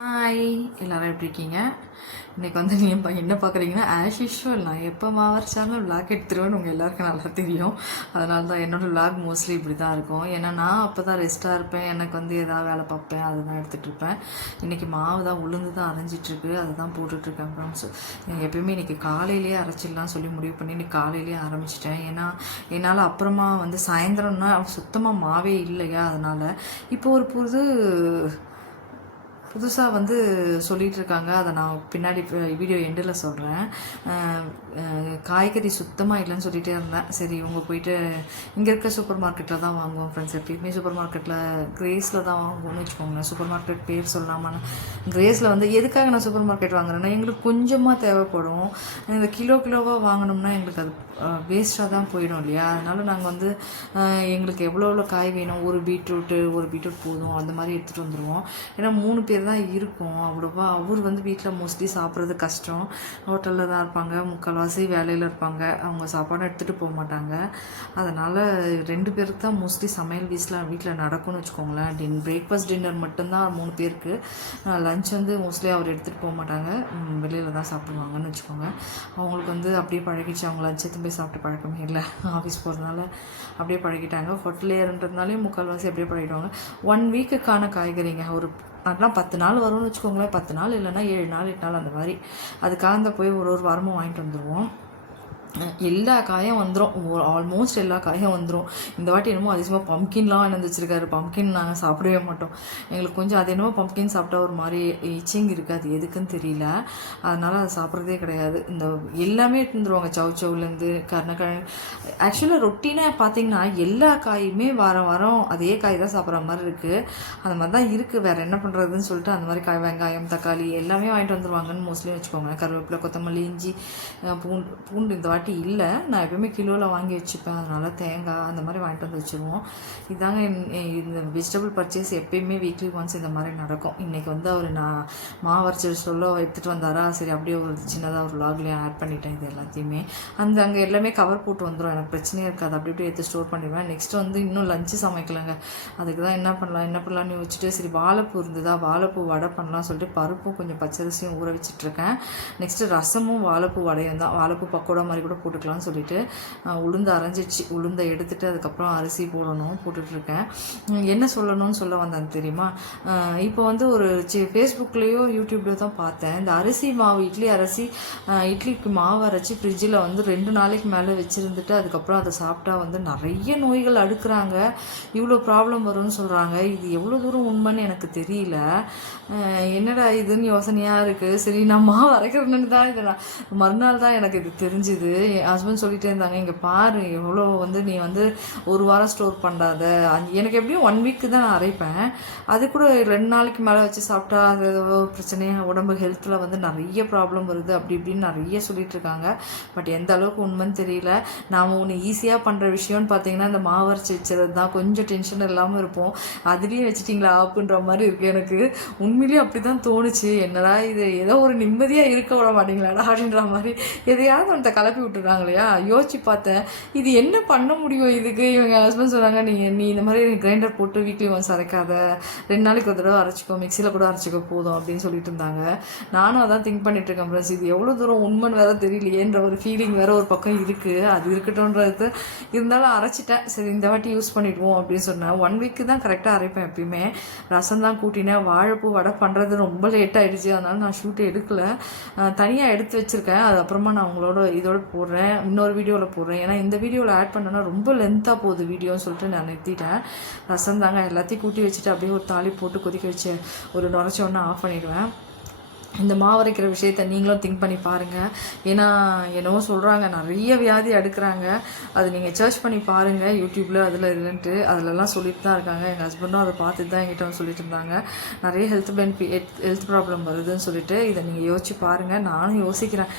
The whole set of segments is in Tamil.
ஹாய் எல்லாரும் எப்படி இருக்கீங்க? இன்னைக்கு வந்து நீங்கள் என்ன பார்க்குறீங்கன்னா ஆஸ் யூஷுவல் நான் எப்போ மாவரிச்சாலும் விளாக் எடுத்துருவேன்னு உங்கள் எல்லாருக்கும் நல்லா தெரியும். அதனால தான் என்னோடய விளாக் மோஸ்ட்லி இப்படி தான் இருக்கும். ஏன்னா நான் அப்போ தான் ரெஸ்ட்டாக இருப்பேன். எனக்கு வந்து எதாவது வேலை பார்ப்பேன். அதுதான் எடுத்துகிட்டு இருப்பேன். இன்றைக்கி மாவு தான் உளுந்து தான் அரைஞ்சிட்ருக்கு. அதை தான் போட்டுட்ருக்கேன் ஃப்ரெண்ட்ஸ் எப்பயுமே இன்றைக்கி காலையிலேயே அரைச்சிடலாம் சொல்லி முடிவு பண்ணி இன்னைக்கு காலையிலேயே ஆரம்பிச்சிட்டேன். ஏன்னா என்னால் அப்புறமா வந்து சாயந்தரம்னா சுத்தமாக மாவே இல்லையா? அதனால் இப்போ ஒரு புது புதுசாக வந்து சொல்லிகிட்டு இருக்காங்க அதை நான் பின்னாடி வீடியோ எண்டில் சொல்கிறேன் காய்கறி சுத்தமாக இல்லைன்னு சொல்லிகிட்டே இருந்தேன். சரி இவங்க போயிட்டு இங்கே இருக்க சூப்பர் மார்க்கெட்டில் தான் வாங்குவோம் ஃப்ரெண்ட்ஸ் எப்பயுமே சூப்பர் மார்க்கெட்டில் கிரேஸில் தான் வாங்குவோம்னு வச்சுக்கோங்களேன். சூப்பர் மார்க்கெட் பேர் சொல்லாமல் கிரேஸில் வந்து எதுக்காக நான் சூப்பர் மார்க்கெட் வாங்குறேன்னா எங்களுக்கு கொஞ்சமாக தேவைப்படும். இந்த கிலோ கிலோவாக வாங்கினோம்னா எங்களுக்கு அது வேஸ்ட்டாக தான் போயிடும் இல்லையா? அதனால் நாங்கள் வந்து எங்களுக்கு எவ்வளோ எவ்வளோ காய் வேணும்? ஒரு பீட்ரூட்டு ஒரு பீட்ரூட் போதும். அந்த மாதிரி எடுத்துகிட்டு வந்துடுவோம் ஏன்னா மூணு பேர் தான் இருக்கும். அவ்வளோவா அவர் வந்து வீட்டில் மோஸ்ட்லி சாப்பிட்றது கஷ்டம். ஹோட்டலில் தான் இருப்பாங்க. முக்கால்வாசி வேலையில் இருப்பாங்க. அவங்க சாப்பாடு எடுத்துகிட்டு போக மாட்டாங்க. அதனால் ரெண்டு பேருக்கு தான் மோஸ்ட்லி சமையல் வீஸில் வீட்டில் நடக்கும்னு வச்சுக்கோங்களேன். டின் பிரேக்ஃபாஸ்ட் டின்னர் மட்டும்தான் மூணு பேருக்கு. லஞ்ச் வந்து மோஸ்ட்லி அவர் எடுத்துகிட்டு போக மாட்டாங்க. வெளியில் தான் சாப்பிடுவாங்கன்னு வச்சுக்கோங்க. அவங்களுக்கு வந்து அப்படியே பழகிச்சு அவங்க லஞ்ச் எடுத்து போய் சாப்பிட்டு பழக்கமே இல்லை. ஆஃபீஸ் போகிறதுனால அப்படியே பழகிட்டாங்க. ஹோட்டலே முக்கால்வாசி அப்படியே பழகிடுவாங்க. ஒன் வீக்குக்கான காய்கறிங்க. ஒரு அதெல்லாம் பத்து நாள் வரும்னு வச்சுக்கோங்களேன். பத்து நாள் இல்லைன்னா ஏழு நாள் எட்டு நாள் அந்த மாதிரி. அதுக்காக தான் போய் ஒரு ஒரு வாரமும் வாங்கிட்டு வந்துடுவோம் எல்லா காயும் வந்துடும் ஆல்மோஸ்ட் எல்லா காயும் வந்துடும் இந்த வாட்டி என்னமோ அதிகமாக பம்கின்லாம் என்ன வச்சுருக்காரு. பம்கின் நாங்கள் சாப்பிடவே மாட்டோம். எங்களுக்கு கொஞ்சம் அது என்னமோ பம்கின் சாப்பிட்டா ஒரு மாதிரி இச்சிங் இருக்குது அது எதுக்குன்னு தெரியல. அதனால் அதை சாப்பிட்றதே கிடையாது. இந்த எல்லாமே எடுத்துருவாங்க சவு சவுலேருந்து கருணக்கிழங்கு. ஆக்சுவலாக ரொட்டீனாக பார்த்தீங்கன்னா எல்லா காயுமே வாரம் வாரம் அதே காய் தான் சாப்பிட்ற மாதிரி இருக்குது அந்த மாதிரி தான் இருக்குது வேறு என்ன பண்ணுறதுன்னு சொல்லிட்டு அந்த மாதிரி காய் வெங்காயம் தக்காளி எல்லாமே வாங்கிட்டு வந்துருவாங்கன்னு மோஸ்ட்லி வச்சுக்கோங்க கருவேப்பிலை கொத்தமல்லி இஞ்சி பூண்டு பூண்டு இந்த வாட்டி வாட்டி இல்லை. நான் எப்பவுமே கிலோவில் வாங்கி வச்சுப்பேன். அதனால் தேங்காய் அந்த மாதிரி வாங்கிட்டு வந்து வச்சுருவோம். இதாங்க இந்த வெஜிடபிள் பர்ச்சேஸ் எப்பயுமே வீக்லி ஒன்ஸ் இந்த மாதிரி நடக்கும். இன்றைக்கி வந்து அவர் நான் மாவரைச்சி சொல்ல எடுத்துகிட்டு வந்தாரா? சரி அப்படியே ஒரு சின்னதாக ஒரு லாக்லேயே ஆட் பண்ணிட்டேன் இது எல்லாத்தையுமே. அந்த அங்கே எல்லாமே கவர் போட்டு வந்துடும் எனக்கு பிரச்சனையே இருக்காது. அப்படி அப்படியே எடுத்து ஸ்டோர் பண்ணிடுவேன். நெக்ஸ்ட் வந்து இன்னும் லஞ்சு சமைக்கலங்க. அதுக்கு தான் என்ன பண்ணலாம் என்ன பண்ணலாம்னு வச்சுட்டு சரி வாழைப்பூ இருந்ததா? வாழைப்பூ வடை பண்ணலாம் சொல்லிட்டு பருப்பும் கொஞ்சம் பச்சரிசியும் ஊற வச்சிட்ருக்கேன் நெக்ஸ்ட்டு ரசமும் வாழைப்பூ வடையும் தான். வாழைப்பூ பக்கோடா மாதிரி கூட போட்டுக்கலாம்னு சொல்லிட்டு உளுந்து அரைஞ்சிச்சு. உளுந்தை எடுத்துகிட்டு அதுக்கப்புறம் அரிசி போடணும் போட்டுட்ருக்கேன். என்ன சொல்லணும்னு சொல்ல வந்தேன் தெரியுமா? இப்போ வந்து ஒரு சி ஃபேஸ்புக்லேயோ யூடியூப்லேயோ தான் பார்த்தேன். இந்த அரிசி மாவு இட்லி அரிசி இட்லிக்கு மாவு அரைச்சி ஃப்ரிட்ஜில் வந்து ரெண்டு நாளைக்கு மேலே வச்சுருந்துட்டு அதுக்கப்புறம் அதை சாப்பிட்டா வந்து நிறைய நோய்கள் அடுக்கிறாங்க. இவ்வளோ ப்ராப்ளம் வரும்னு சொல்கிறாங்க இது எவ்வளோ தூரம் உண்மைன்னு எனக்கு தெரியல. என்னடா இதுன்னு யோசனையாக இருக்குது சரி நான் மாவு அரைக்கிறேன்னு தான் இதை மறுநாள் தான் எனக்கு இது தெரிஞ்சுது. என் ஹஸ்பண்ட் சொல்லிகிட்டே இருந்தாங்க இங்கே பாரு எவ்வளோ வந்து நீ வந்து ஒரு வாரம் ஸ்டோர் பண்ணாத. எனக்கு எப்படியும் ஒன் வீக்கு தான் நான் அரைப்பேன். அது கூட ரெண்டு நாளைக்கு மேலே வச்சு சாப்பிட்டா அது ஏதோ பிரச்சனையாக உடம்பு ஹெல்த்தில் வந்து நிறைய ப்ராப்ளம் வருது அப்படி இப்படின்னு நிறைய சொல்லிட்டு இருக்காங்க பட் எந்த அளவுக்கு உண்மைன்னு தெரியல. நாம் ஒன்று ஈஸியாக பண்ணுற விஷயம்னு பார்த்தீங்கன்னா இந்த மாவரைச்சி வச்சுறது தான். கொஞ்சம் டென்ஷன் இல்லாமல் இருப்போம். அதுலேயும் வச்சுட்டிங்களா அப்படின்ற மாதிரி இருக்குது எனக்கு. உண்மையிலேயே அப்படி தான் தோணுச்சு. என்னடா இது? ஏதோ ஒரு நிம்மதியாக இருக்க விட மாட்டீங்களாடா அப்படின்ற மாதிரி. எதையாவது ஒன்றை கலப்பி விட்டு இல்லையா யோசிச்சு பார்த்தேன். இது என்ன பண்ண முடியும் இதுக்கு? இவங்க ஹஸ்பண்ட் சொன்னாங்க நீ நீ இந்த மாதிரி கிரைண்டர் போட்டு வீக்லி ஒன்ஸ் அரைக்காத ரெண்டு நாளைக்கு ஒரு தடவை அரைச்சிக்கோ மிக்சியில் கூட அரைச்சிக்கோ போதும் அப்படின்னு சொல்லிட்டு இருந்தாங்க. நானும் அதான் திங்க் பண்ணிட்டு இருக்கேன் ப்ளஸ் இது எவ்வளோ தூரம் உண்மைன்னு வேற தெரியலையேன்ற ஒரு ஃபீலிங் வேற ஒரு பக்கம் இருக்குது அது இருக்கட்டும்ன்றது. இருந்தாலும் அரைச்சிட்டேன். சரி இந்த வாட்டி யூஸ் பண்ணிடுவோம் அப்படின்னு சொன்னேன் ஒன் வீக்கு தான் கரெக்டாக அரைப்பேன் எப்பயுமே. ரசம் தான் கூட்டினேன். வாழைப்பூ வடை பண்ணுறது ரொம்ப லேட் ஆகிடுச்சு அதனால நான் ஷூட்டு எடுக்கலை. தனியாக எடுத்து வச்சுருக்கேன். அது அப்புறமா நான் உங்களோட இதோட போடுறேன் இன்னொரு வீடியோவில் போடுறேன். ஏன்னா இந்த வீடியோவில் ஆட் பண்ணோன்னா ரொம்ப லென்த்தாக போகுது வீடியோன்னு சொல்லிட்டு நான் நிறுத்திட்டேன். ரசம் தாங்க எல்லாத்தையும் கூட்டி வச்சுட்டு அப்படியே ஒரு தாலி போட்டு கொதிக்க வச்சு ஒரு நுரைச்ச ஒன்று ஆஃப் பண்ணிவிடுவேன் இந்த மாவரைக்கிற விஷயத்த நீங்களும் திங்க் பண்ணி பாருங்கள் ஏன்னா என்னவோ சொல்கிறாங்க நிறைய வியாதி அடுக்கிறாங்க. அது நீங்கள் சர்ச் பண்ணி பாருங்கள் யூடியூப்பில் அதில் இல்லைன்ட்டு. அதிலலாம் சொல்லிட்டு தான் இருக்காங்க. எங்கள் ஹஸ்பண்டும் அதை பார்த்துட்டு தான் எங்கிட்ட வந்து சொல்லிட்டு இருந்தாங்க. நிறைய ஹெல்த் பெனிஃபிட் ஹெல்த் ப்ராப்ளம் வருதுன்னு சொல்லிட்டு இதை நீங்கள் யோசிச்சு பாருங்கள் நானும் யோசிக்கிறேன்.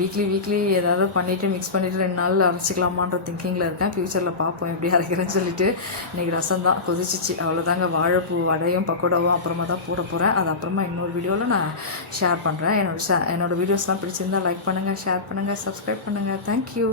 வீக்லி வீக்லி ஏதாவது பண்ணிவிட்டு மிக்ஸ் பண்ணிவிட்டு ரெண்டு நாள் அரைச்சிக்கலாமான்ற திங்கிங்கில் இருக்கேன். ஃப்யூச்சரில் பார்ப்போம் எப்படி அரைக்கிறேன்னு சொல்லிட்டு. இன்றைக்கி ரசம் தான் கொதிச்சிச்சு. அவ்வளோதாங்க வாழைப்பூ வடையும் பக்கோடாவும் அப்புறமா தான் போட போகிறேன் அது அப்புறமா இன்னொரு வீடியோவில் நான் ஷேர் பண்ணுறேன் என்னோட என்னோடய வீடியோஸ்லாம் பிடிச்சிருந்தால் லைக் பண்ணுங்கள் ஷேர் பண்ணுங்கள் சப்ஸ்கிரைப் பண்ணுங்கள் தேங்க்யூ